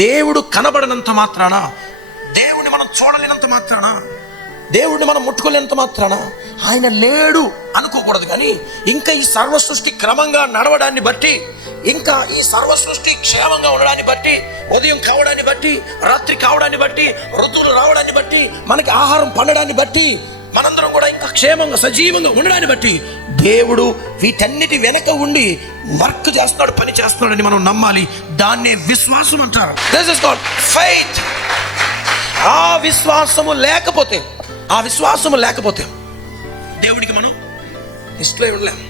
దేవుడు కనబడనంత మాత్రాన, దేవుడిని మనం చూడలేనంత మాత్రాన, దేవుడిని మనం ముట్టుకోలేనంత మాత్రాన ఆయన లేడు అనుకోకూడదు. కానీ ఇంకా ఈ సర్వ సృష్టి క్రమంగా నడవడాన్ని బట్టి, ఇంకా ఈ సర్వ సృష్టి క్షేమంగా ఉండడాన్ని బట్టి, ఉదయం కావడాన్ని బట్టి, రాత్రి కావడాన్ని బట్టి, ఋతువులు రావడాన్ని బట్టి, మనకి ఆహారం పండడాన్ని బట్టి, మనందరం కూడా ఇంకా క్షేమంగా సజీవంగా ఉండడాన్ని బట్టి దేవుడు వీటన్నిటి వెనక ఉండి వర్క్ చేస్తున్నాడు, పని చేస్తున్నాడని మనం నమ్మాలి. దాన్నే విశ్వాసం అంటారు. This is called faith. ఆ విశ్వాసము లేకపోతే దేవుడికి మనం ఇష్టమై ఉండలేము.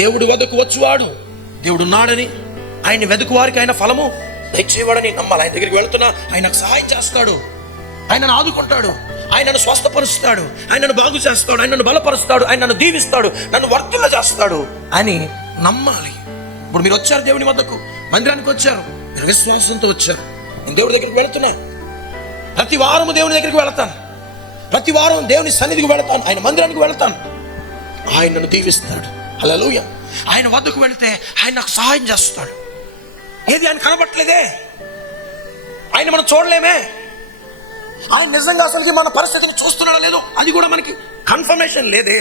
దేవుడు వద్దకు వచ్చువాడు దేవుడు ఉన్నాడని, ఆయన వెతుకు వారికి ఆయన ఫలము దయచేవాడని నమ్మాలి. ఆయన దగ్గరికి వెళుతున్నా ఆయన నాకు సహాయం చేస్తాడు, ఆయన నన్ను ఆదుకుంటాడు, ఆయన నన్ను స్వస్థపరుస్తాడు, ఆయన నన్ను బాగు చేస్తాడు, ఆయన నన్ను బలపరుస్తాడు, ఆయన నన్ను దీవిస్తాడు, నన్ను వర్తిల్ల చేస్తాడు అని నమ్మాలి. ఇప్పుడు మీరు వచ్చారు దేవుని వద్దకు, మందిరానికి వచ్చారు, మీరు విశ్వాసంతో వచ్చారు. నేను దేవుడి దగ్గరికి వెళుతున్నా, ప్రతి వారము దేవుని దగ్గరికి వెళతాను, ప్రతి వారం దేవుని సన్నిధికి వెళతాను, ఆయన మందిరానికి వెళతాను. ఆయన నన్ను దీవిస్తాడు. హల్లెలూయా. ఆయన వద్దకు వెళితే ఆయన నాకు సహాయం చేస్తాడు. ఏది ఆయన కనబట్టలేదే, ఆయన మనం చూడలేమే, ఆయన నిజంగా అసలు మన పరిస్థితిని చూస్తున్నాడో లేదో అది కూడా మనకి కన్ఫర్మేషన్ లేదే.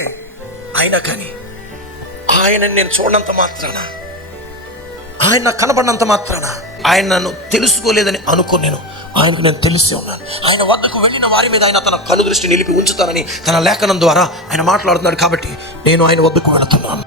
అయినా కానీ ఆయన నేను చూడనంత మాత్రాన, ఆయన నాకు కనబడినంత మాత్రాన ఆయన నన్ను తెలుసుకోలేదని నేను ఆయనకు నేను తెలిసి ఉన్నాను. ఆయన వద్దకు వెళ్ళిన వారి మీద ఆయన తన కను దృష్టి నిలిపి ఉంచుతానని తన లేఖనం ద్వారా ఆయన మాట్లాడుతున్నాడు. కాబట్టి నేను ఆయన వద్దకు వెళుతున్నాను.